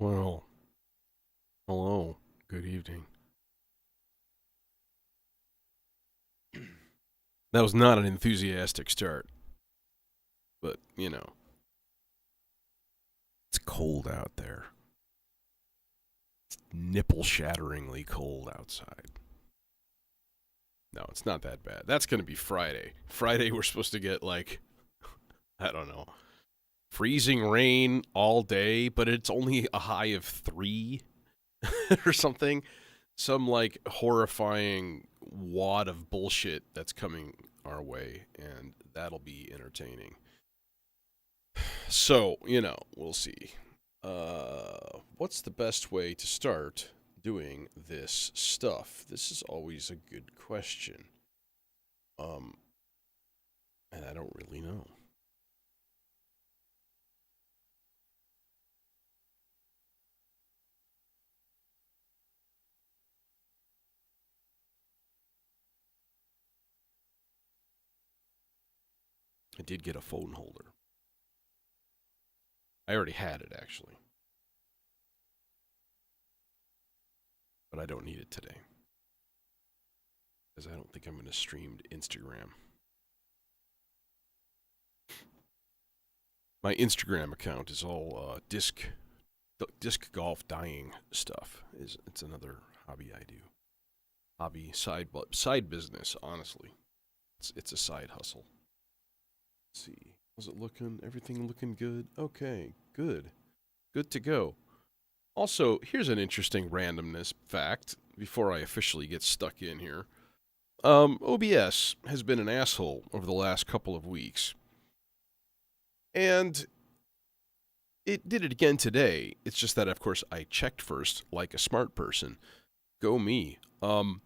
Well, hello. Good evening. That was not an enthusiastic start, but, it's cold out there. It's nipple shatteringly cold outside. No, it's not that bad. That's going to be Friday. Friday, we're supposed to get, I don't know, freezing rain all day, but it's only a high of 3 or something. Some, horrifying wad of bullshit that's coming our way, and that'll be entertaining. So, we'll see. What's the best way to start doing this stuff? This is always a good question. Um, and I don't really know. I did get a phone holder. I already had it, actually. But I don't need it today. Because I don't think I'm going to stream to Instagram. My Instagram account is all disc golf dying stuff. It's another hobby I do. Hobby side business, honestly. It's a side hustle. Let's see. How's it looking? Everything looking good? Okay, good. Good to go. Also, here's an interesting randomness fact before I officially get stuck in here. OBS has been an asshole over the last couple of weeks. And it did it again today. It's just that, of course, I checked first like a smart person. Go me. And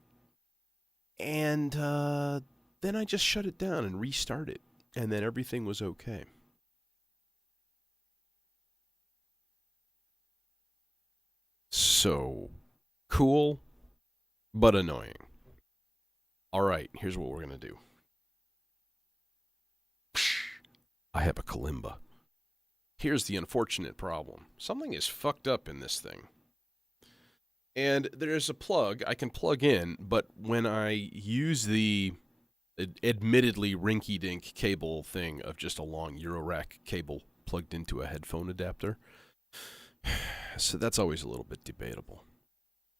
then I just shut it down and restart it. And then everything was okay. So, cool, but annoying. All right, here's what we're going to do. I have a kalimba. Here's the unfortunate problem. Something is fucked up in this thing. And there's a plug I can plug in, but when I use the admittedly rinky-dink cable thing of just a long Eurorack cable plugged into a headphone adapter, so that's always a little bit debatable.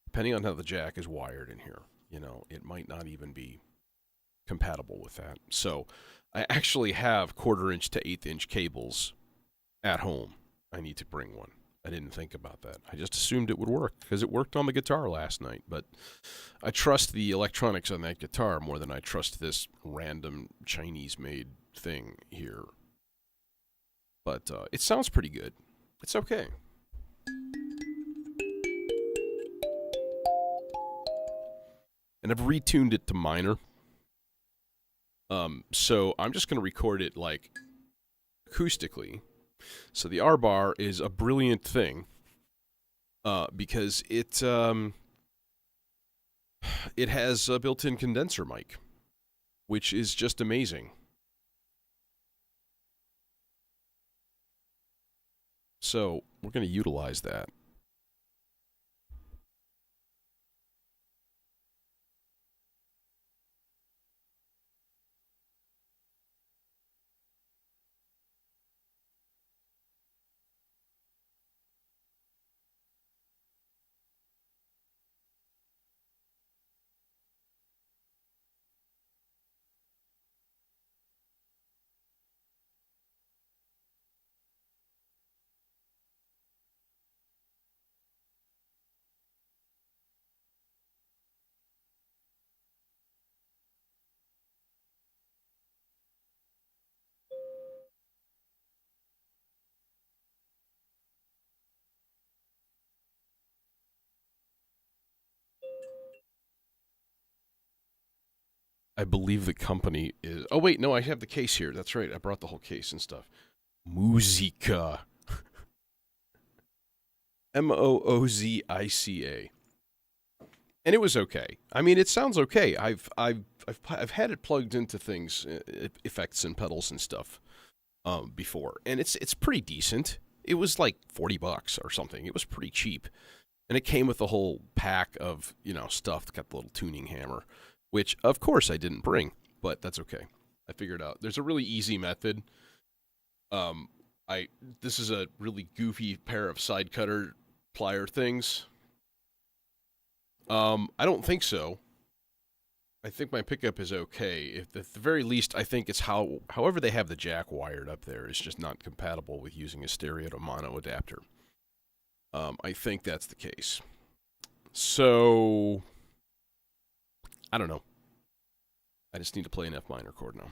Depending on how the jack is wired in here, it might not even be compatible with that. So I actually have 1/4-inch to 1/8-inch cables at home. I need to bring one. I didn't think about that. I just assumed it would work because it worked on the guitar last night. But I trust the electronics on that guitar more than I trust this random Chinese-made thing here. But it sounds pretty good. It's okay. And I've retuned it to minor. So I'm just going to record it acoustically. So the R bar is a brilliant thing because it has a built-in condenser mic, which is just amazing. So we're going to utilize that. I believe the company is... Oh, wait, no, I have the case here. That's right. I brought the whole case and stuff. Musica. Moozica. And it was okay. I mean, it sounds okay. I've had it plugged into things, effects and pedals and stuff, before, and it's pretty decent. It was like $40 or something. It was pretty cheap. And it came with a whole pack of, stuff. Got the little tuning hammer, which of course I didn't bring, but that's okay. I figured out there's a really easy method. This is a really goofy pair of side cutter plier things. I don't think so. I think my pickup is okay. If at the very least, I think it's however they have the jack wired up there is just not compatible with using a stereo to mono adapter. I think that's the case. So, I don't know. I just need to play an F minor chord now.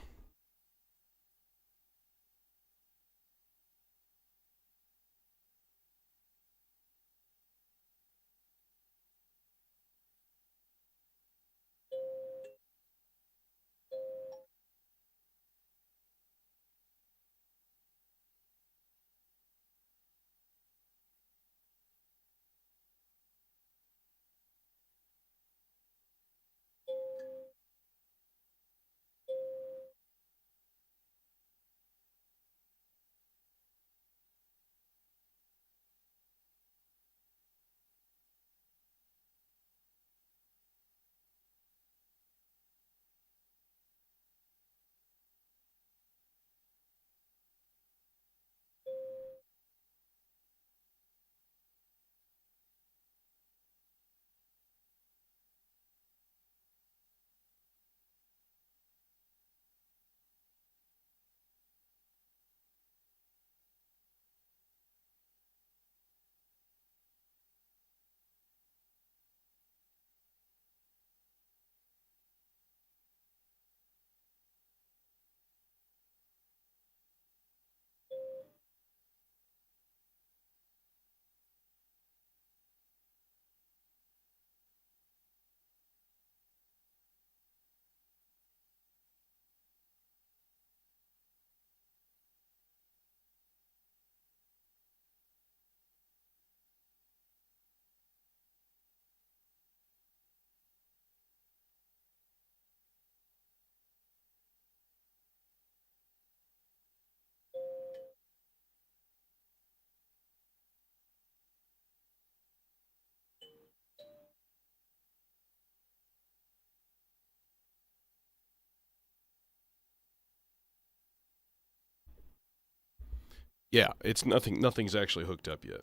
Yeah, it's nothing. Nothing's actually hooked up yet,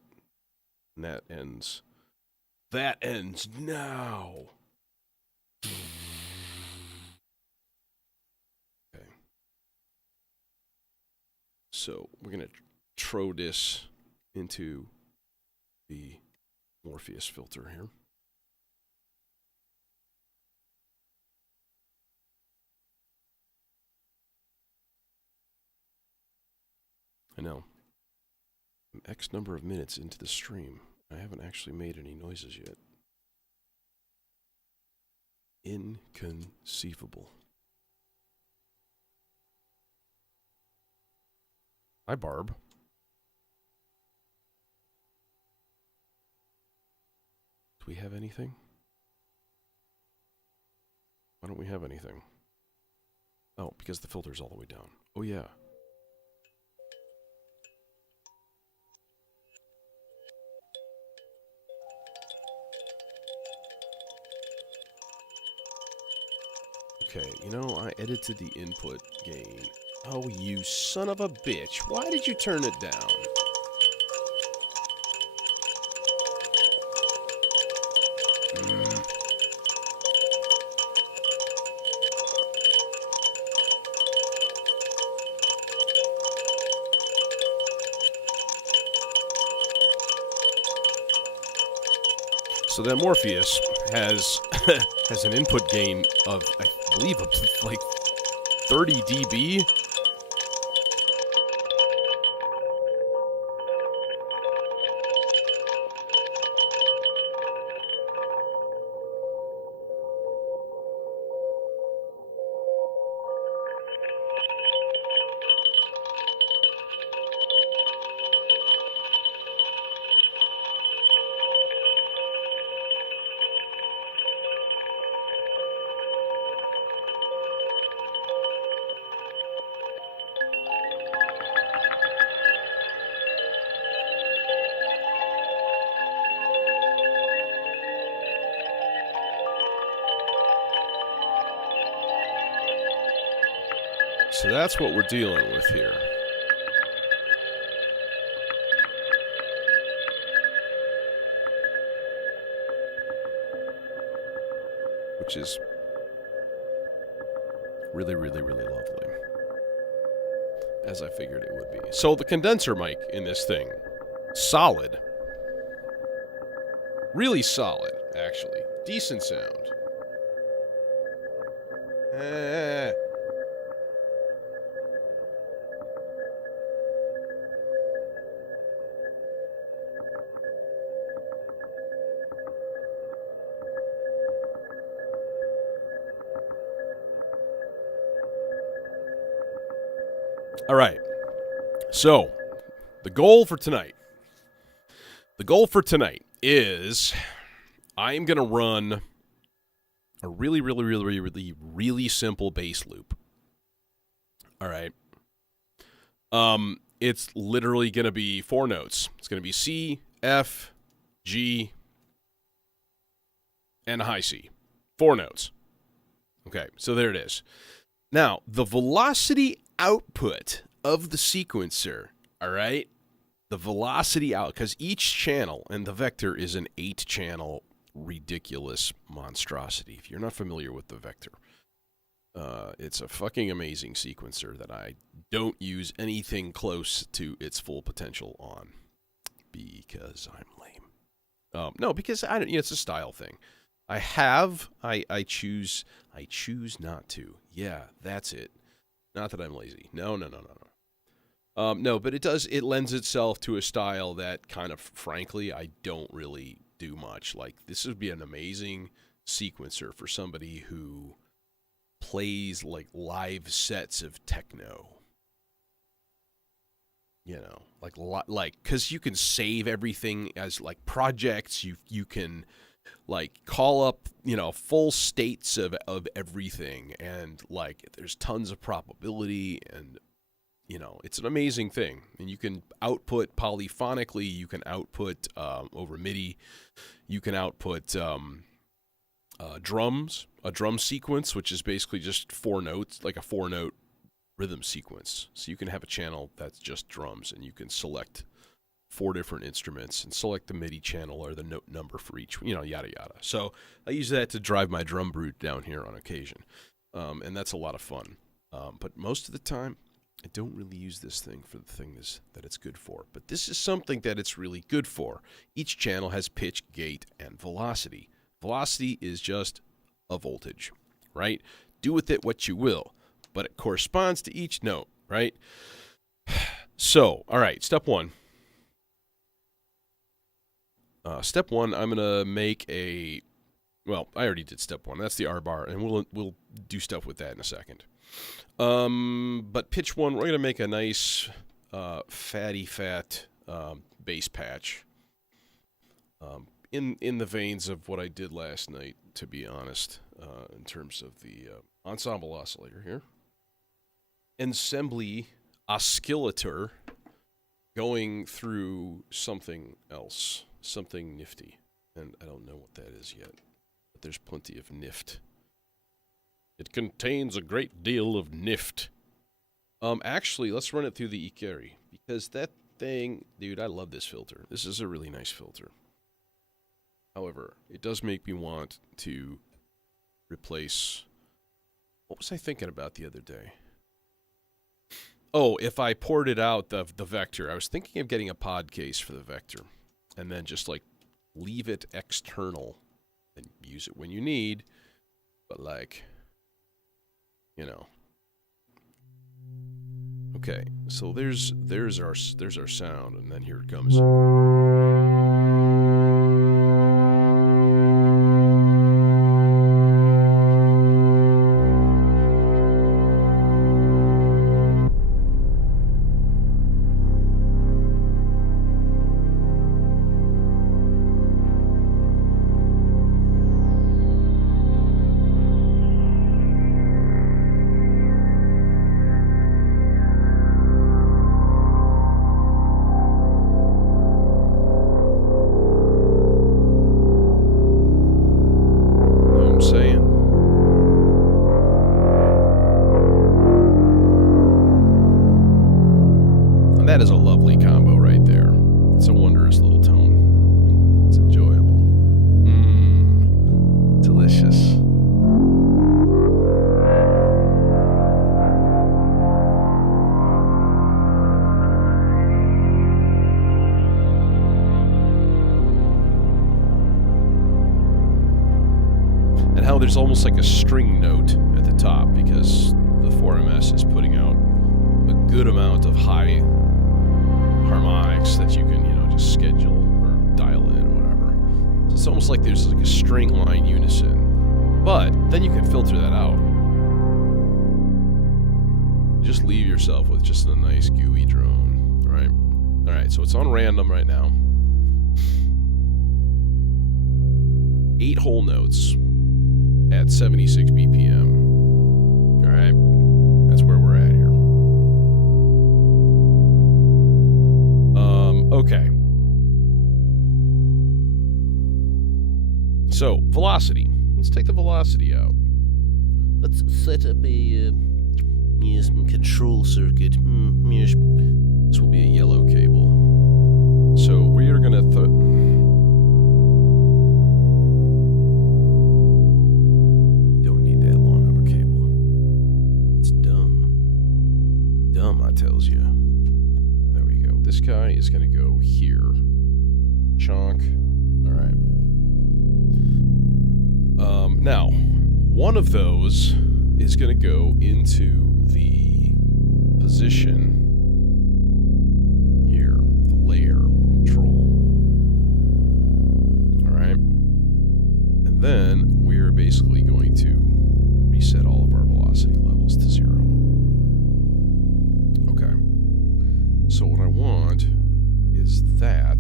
and that ends. That ends now. Okay. So we're gonna throw this into the Morpheus filter here. I know. I'm X number of minutes into the stream. I haven't actually made any noises yet. Inconceivable. Hi, Barb. Do we have anything? Why don't we have anything? Oh, because the filter's all the way down. Oh, yeah. Okay, I edited the input gain. Oh, you son of a bitch. Why did you turn it down? So that Morpheus has has an input gain of, I believe, up to like 30 dB. So that's what we're dealing with here. Which is really, really, really lovely. As I figured it would be. So the condenser mic in this thing, solid. Really solid, actually. Decent sound. All right. So, the goal for tonight is I'm going to run a really, really, really, really, really, really simple bass loop. All right. It's literally going to be 4 notes. It's going to be C, F, G, and a high C. 4 notes. Okay, so there it is. Now, the velocity output of the sequencer, all right? The velocity out, because each channel, and the Vector is an 8-channel ridiculous monstrosity. If you're not familiar with the Vector, it's a fucking amazing sequencer that I don't use anything close to its full potential on because I'm lame. No, because I don't. It's a style thing. I choose not to. Yeah, that's it. Not that I'm lazy. No. No, but it lends itself to a style that kind of, frankly, I don't really do much. Like, this would be an amazing sequencer for somebody who plays, like, live sets of techno. You know, like, because you can save everything as, like, projects. You can, like, call up, full states of everything. And, like, there's tons of probability and... it's an amazing thing. And you can output polyphonically. You can output over MIDI. You can output drums, a drum sequence, which is basically just 4 notes, like a 4-note rhythm sequence. So you can have a channel that's just drums, and you can select 4 different instruments and select the MIDI channel or the note number for each, yada, yada. So I use that to drive my drum brute down here on occasion. And that's a lot of fun. But most of the time, I don't really use this thing for the things that it's good for. But this is something that it's really good for. Each channel has pitch, gate, and velocity. Velocity is just a voltage, right? Do with it what you will, but it corresponds to each note, right? So, all right, step 1. Step 1, I'm going to make I already did step 1. That's the R bar, and we'll do stuff with that in a second. But pitch 1, we're going to make a nice fatty bass patch. In the veins of what I did last night, to be honest, in terms of the ensemble oscillator here. Ensemble oscillator going through something else, something nifty. And I don't know what that is yet, but there's plenty of nift. It contains a great deal of nift. Actually, let's run it through the Ikari, because that thing, dude, I love this filter. This is a really nice filter. However, it does make me want to replace... What was I thinking about the other day? Oh, if I ported out the Vector, I was thinking of getting a pod case for the Vector, and then just, like, leave it external and use it when you need, but, like... Okay, so there's our sound, and then here it comes. that is a lovely combo right there. It's a wondrous little tone. It's enjoyable. Delicious. And how there's almost like a string note at the top because the 4MS is putting out a good amount of high harmonics that you can, just schedule or dial in or whatever. So it's almost like there's like a string line unison. But then you can filter that out. Just leave yourself with just a nice gooey drone, right? All right, so it's on random right now. 8 whole notes at 76 BPM. All right, that's where we're at here. Okay. So, velocity. Let's take the velocity out. Let's set up a control circuit. This will be a yellow cable. So, we are going to... Don't need that long of a cable. It's dumb. Dumb, I tells you. There we go. This guy is going to go here. Chonk. All right. Now, one of those is going to go into the position here, the layer control. All right. And then we're basically going to reset all of our velocity levels to 0. Okay. So what I want is that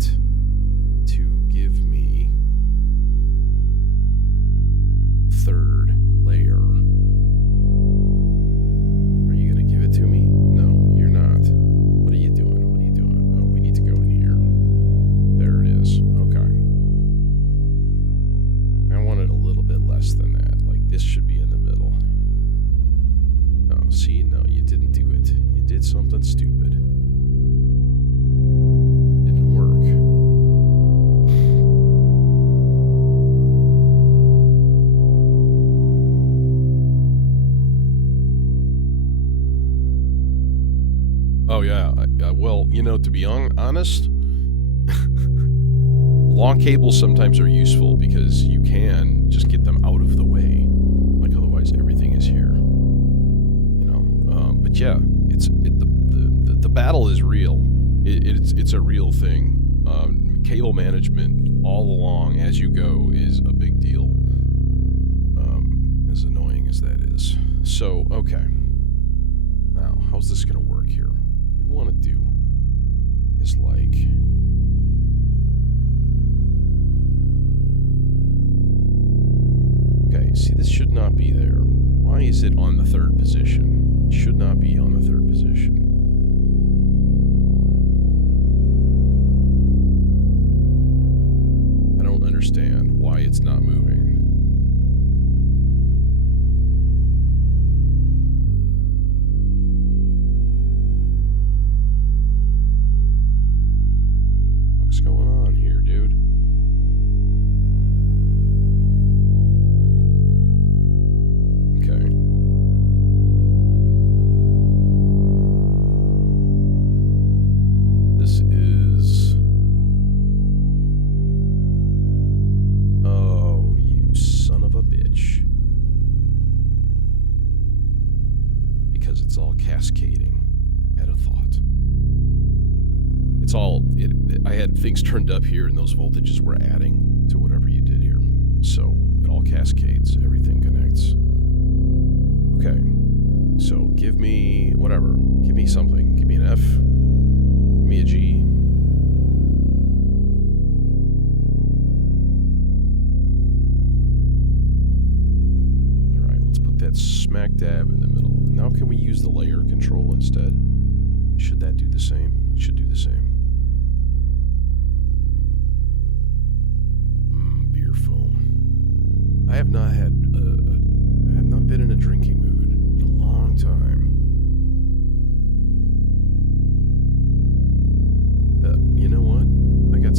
to give me third layer. Are you going to give it to me? No, you're not. What are you doing? What are you doing? Oh, we need to go in here. There it is. Okay. I want it a little bit less than that. Like this should be in the middle. Oh, see, no, you didn't do it. You did something stupid. Didn't work. Oh, yeah. Well, to be honest, long cables sometimes are useful because you can just get them out of the way. Like, otherwise, everything is here. But yeah, the battle is real. It's a real thing. Cable management all along as you go is a big deal. As annoying as that is. So, okay. Now, how's this going to work here? What we want to do is like... Okay, see, this should not be there. Why is it on the third position? It should not be on the third position. I don't understand why it's not moving. What's going on here, dude? Okay. This is... Oh, you son of a bitch. Because it's all cascading at a thought. It's all... I had things turned up here and those voltages were adding to whatever you did here. So, it all cascades. Everything connects. Okay. So, give me... whatever. Give me something. Give me an F. Give me a G. Alright, let's put that smack dab in the middle. And now can we use the layer control instead? Should that do the same? It should do the same. Beer foam. I have not had I have not been in a drinking mood in a long time.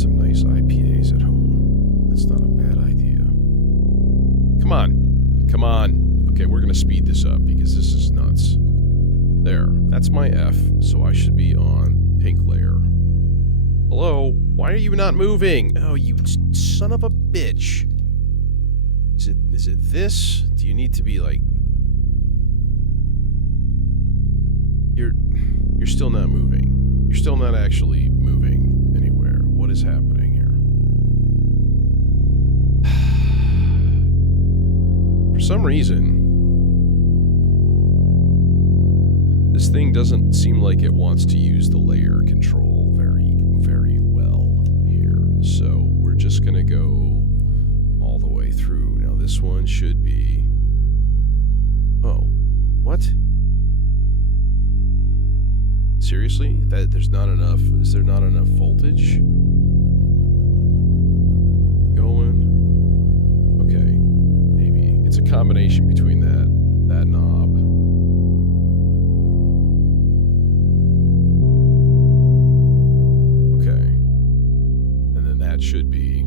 some nice IPAs at home. That's not a bad idea. Come on. Come on. Okay, we're going to speed this up because this is nuts. There. That's my F, so I should be on pink layer. Hello? Why are you not moving? Oh, you son of a bitch. Is it this? Do you need to be like... You're still not moving. You're still not actually moving anywhere. What is happening here? For some reason, this thing doesn't seem like it wants to use the layer control very, very well here. So we're just gonna go all the way through. Now this one should be... Oh, what? Seriously? There's not enough... Is there not enough voltage going? Okay. Maybe. It's a combination between that knob. Okay. And then that should be...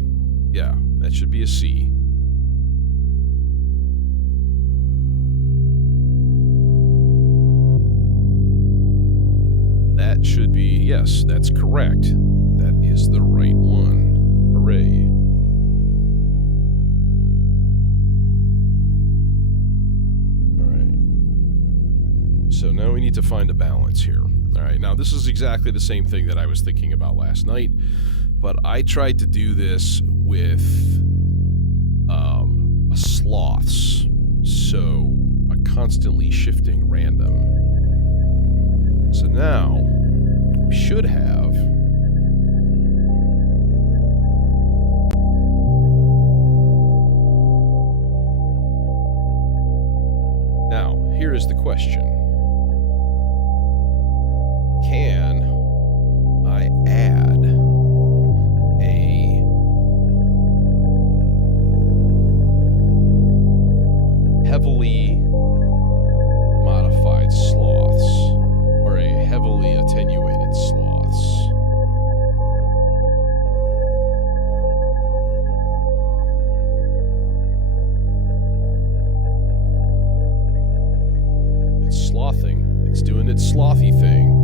Yeah, that should be a C. That should be, yes, that's correct. That is the right one. Hooray. Alright. So now we need to find a balance here. Alright, now this is exactly the same thing that I was thinking about last night, but I tried to do this with sloths. So, a constantly shifting random. So now, we should have... Now, here is the question. Can I add a heavily modified sloths? Or a heavily attenuated sloths. It's slothing. It's doing its slothy thing.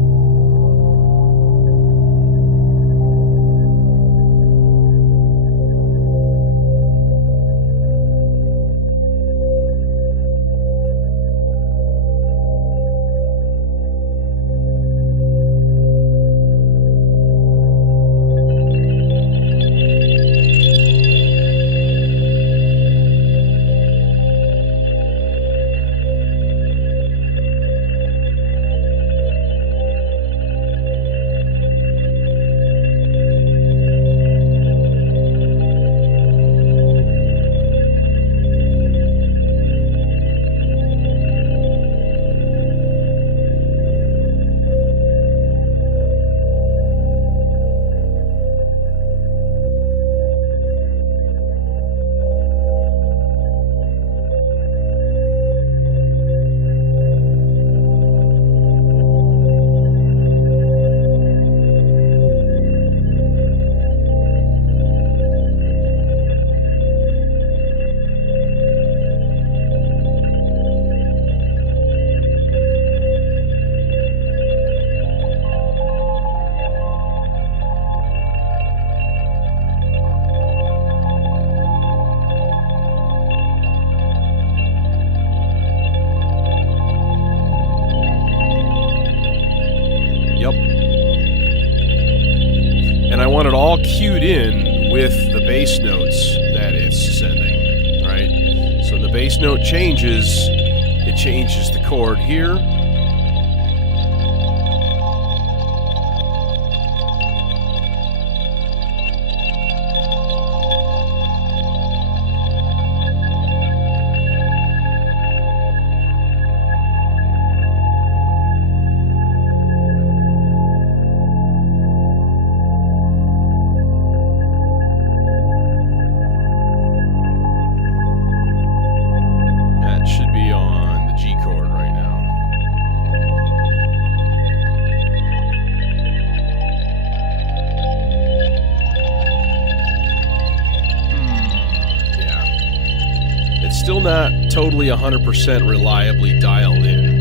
And I want it all cued in with the bass notes that it's sending, right? So when the bass note changes, it changes the chord here. That should be on the G chord right now. not totally 100% reliably dialed in.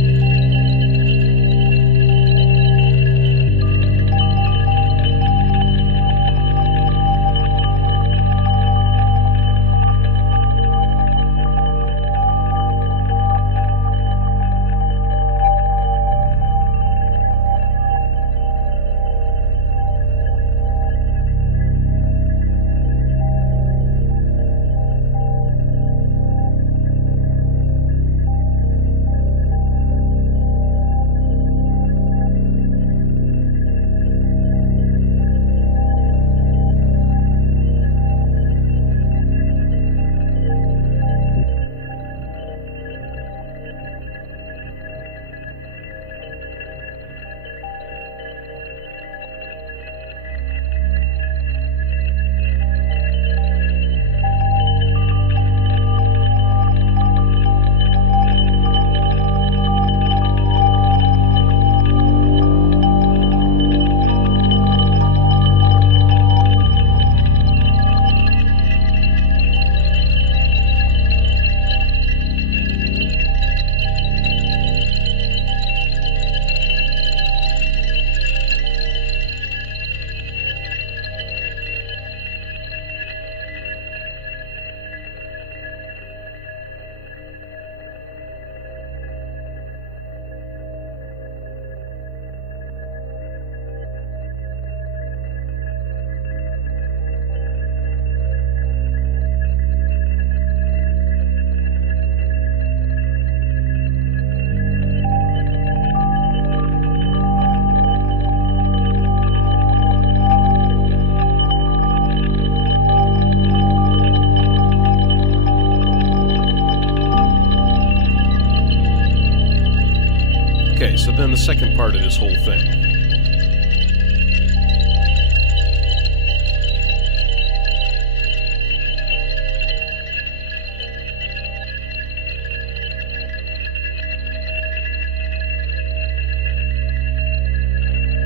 Okay, so then the second part of this whole thing.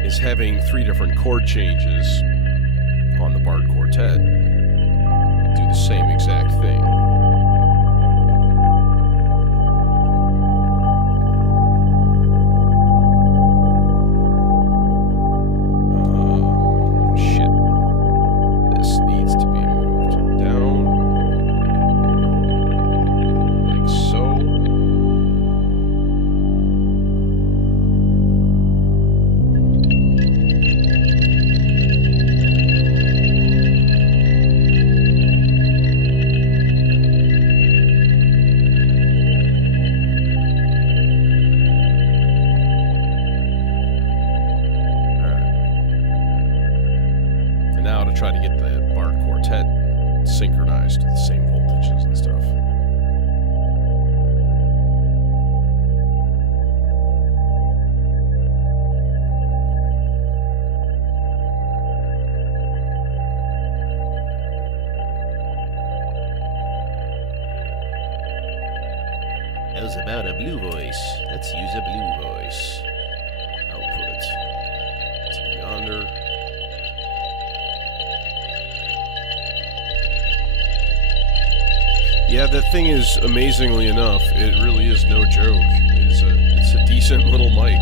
Is having 3 different chord changes on the Bard Quartet do the same exact thing. Try to get the Bard Quartet synchronized to the same voltages and stuff. How's about a blue voice? Let's use a blue voice. I'll put it to yonder. Yeah, that thing is, amazingly enough, it really is no joke. It's a decent little mic.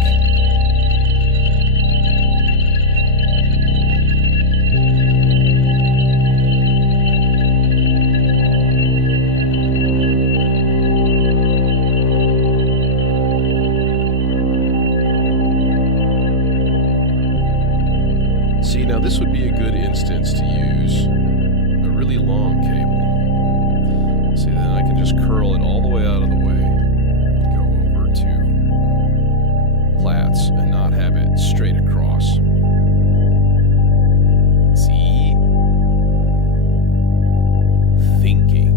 See, now this would be a good instance to use a really long cable. See, then I can just curl it all the way out of the way, go over to Platts, and not have it straight across. See? Thinking.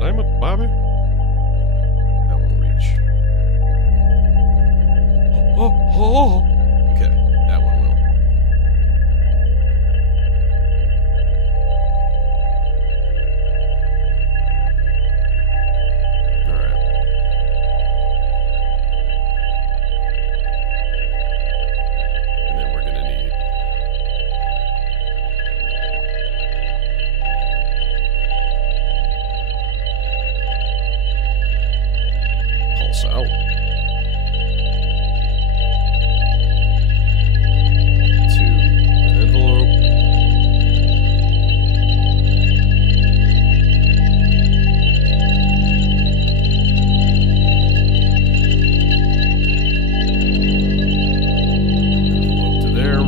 Damn it, Bobby. Oh. Okay, that one will. this out. To an envelope. Envelope to there.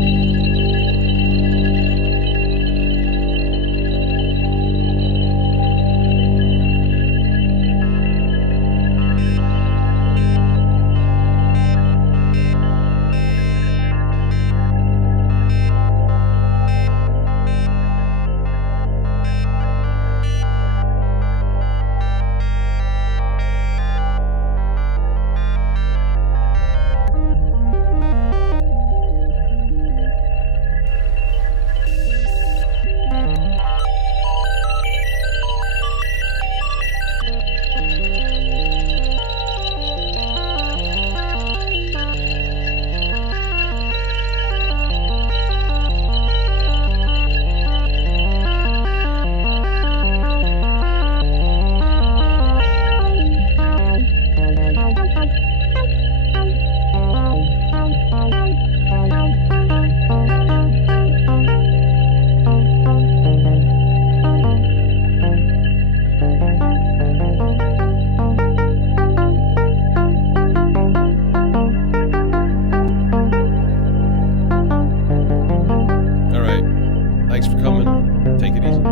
Thanks for coming. Take it easy.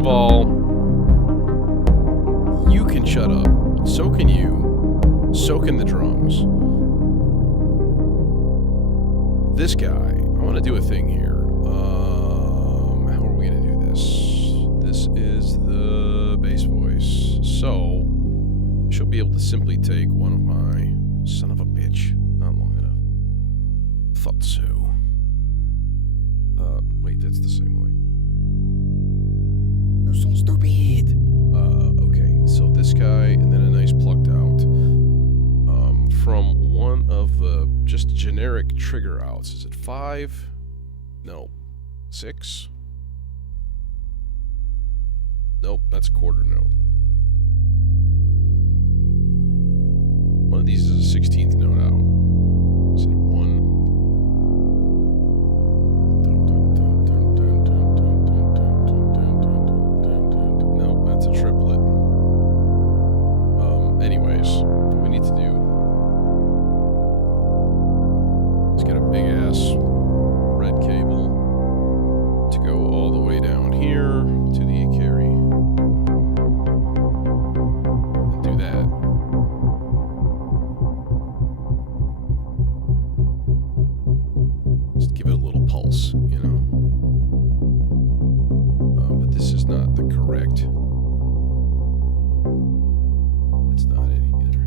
of all, you can shut up. So can you. So can the drums. This guy, I want to do a thing here. How are we going to do this? This is the bass voice. So, she'll be able to simply take one of my... Son of a bitch. Not long enough. Thought so. Wait, that's the same way. You're so stupid. Okay, so this guy, and then a nice plucked out. From one of the just generic trigger outs. Is it 5? No. 6? Nope, that's quarter note. One of these is a 16th note out. Is it 1? No, that's a triplet. Anyways, what we need to do is get a big ass red cable to go all the way down here to the carry. And do that. Just give it a little pulse, you know. But this is not the correct. That's not it either.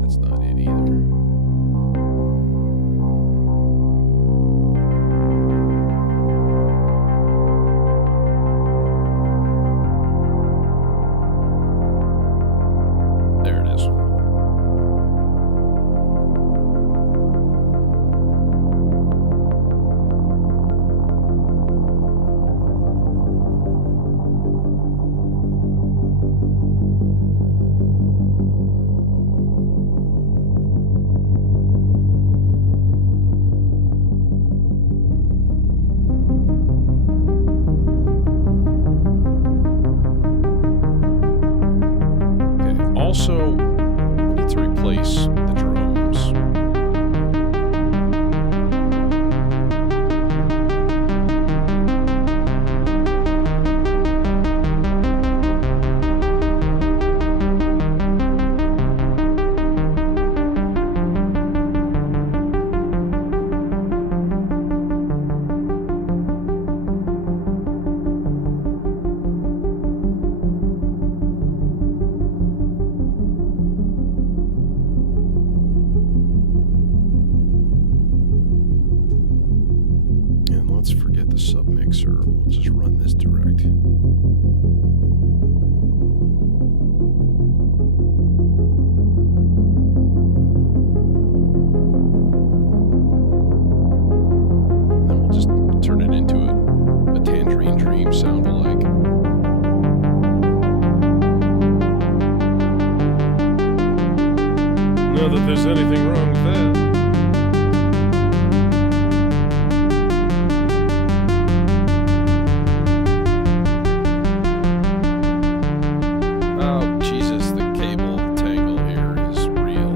That's not it either. There it is. Also, we need to replace the drums. And let's forget the submixer. We'll just run this direct. And then we'll just turn it into a Tangerine Dream sound alike. Not that there's anything wrong with that. Oh, Jesus, the cable tangle here is real.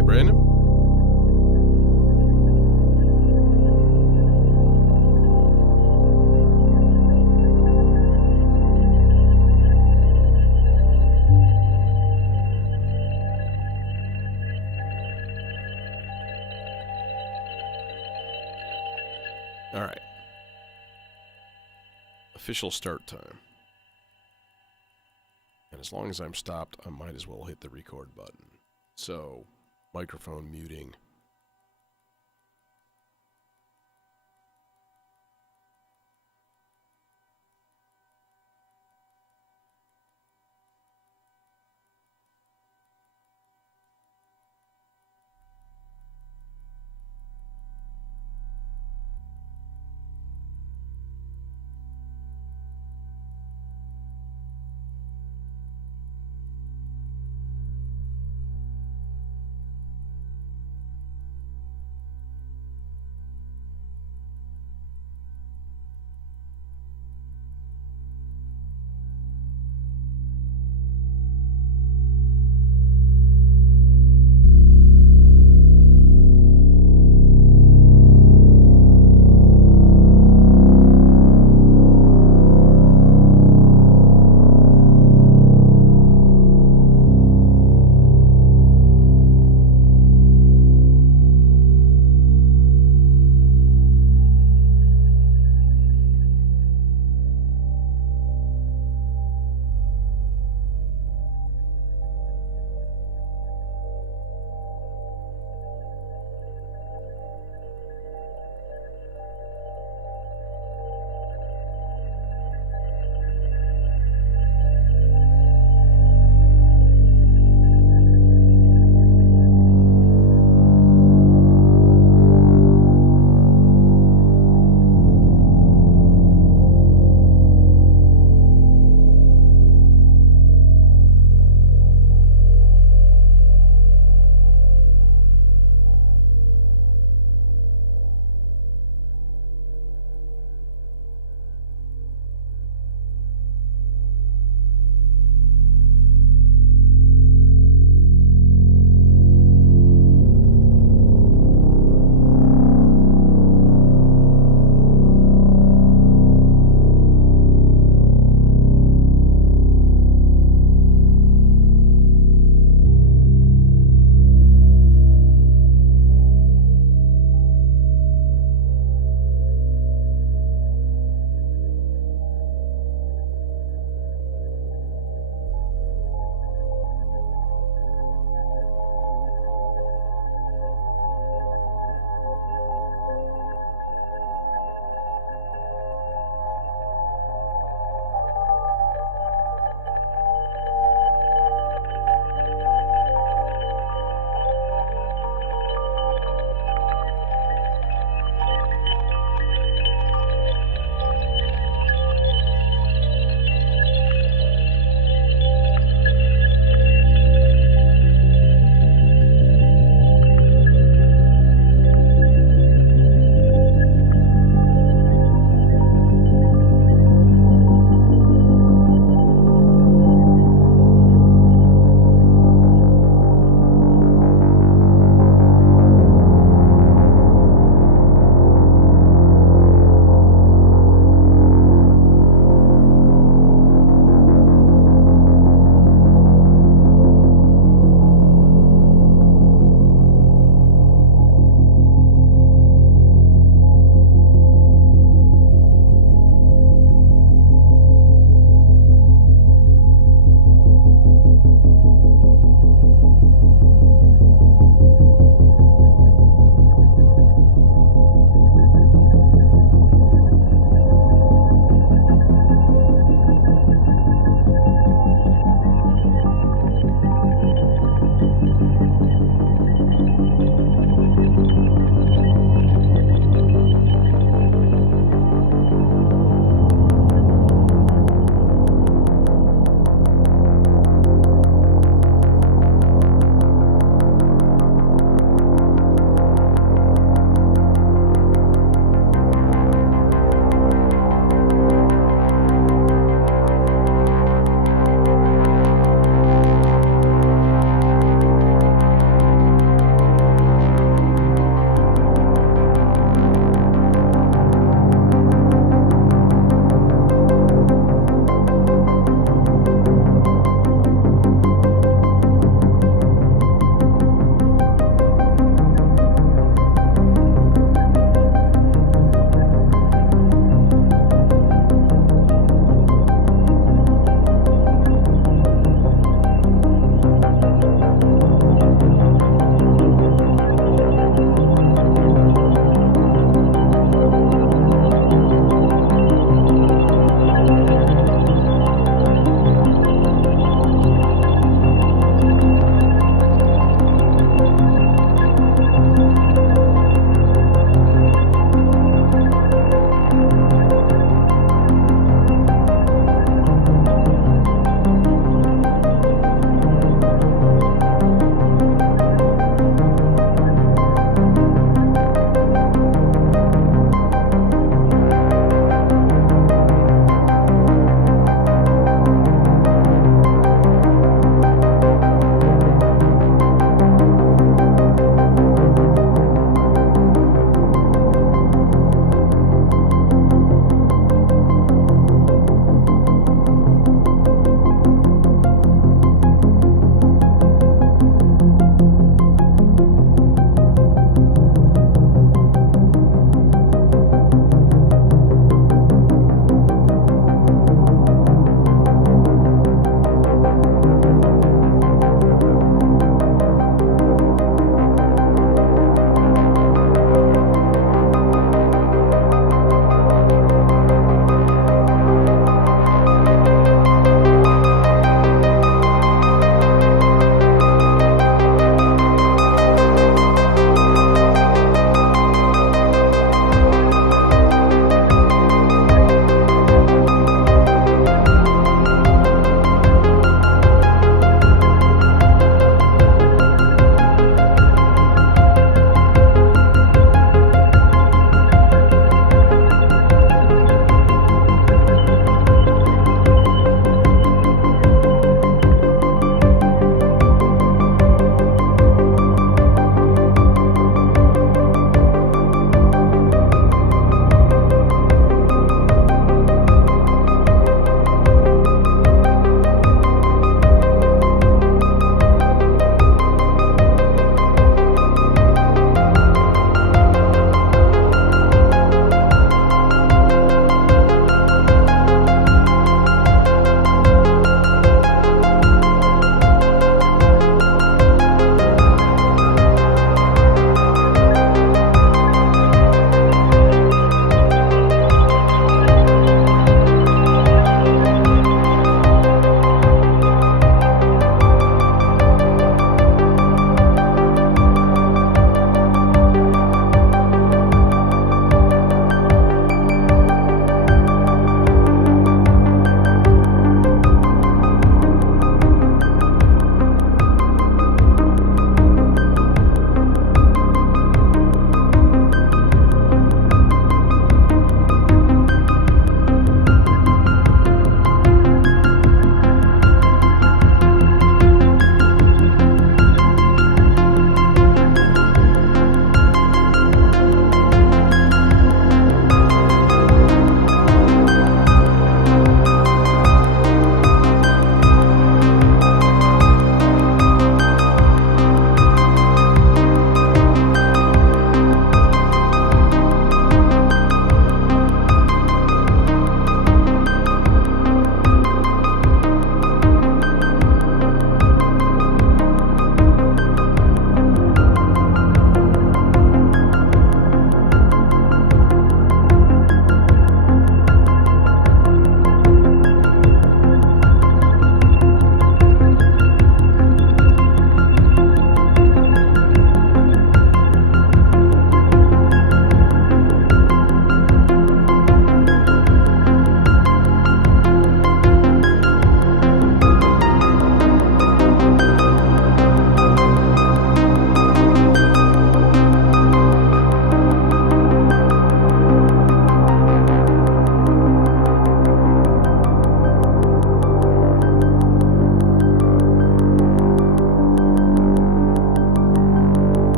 Hey, Brandon. All right. Official start time. And as long as I'm stopped, I might as well hit the record button. So, microphone muting.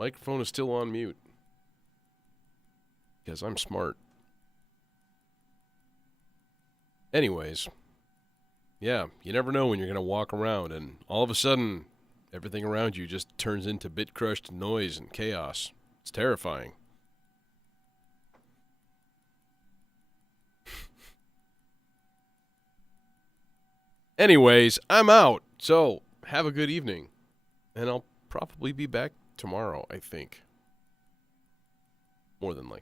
Microphone is still on mute. Because I'm smart. Anyways. Yeah, you never know when you're going to walk around and all of a sudden everything around you just turns into bit-crushed noise and chaos. It's terrifying. Anyways, I'm out. So, have a good evening. And I'll probably be back tomorrow, I think. More than likely.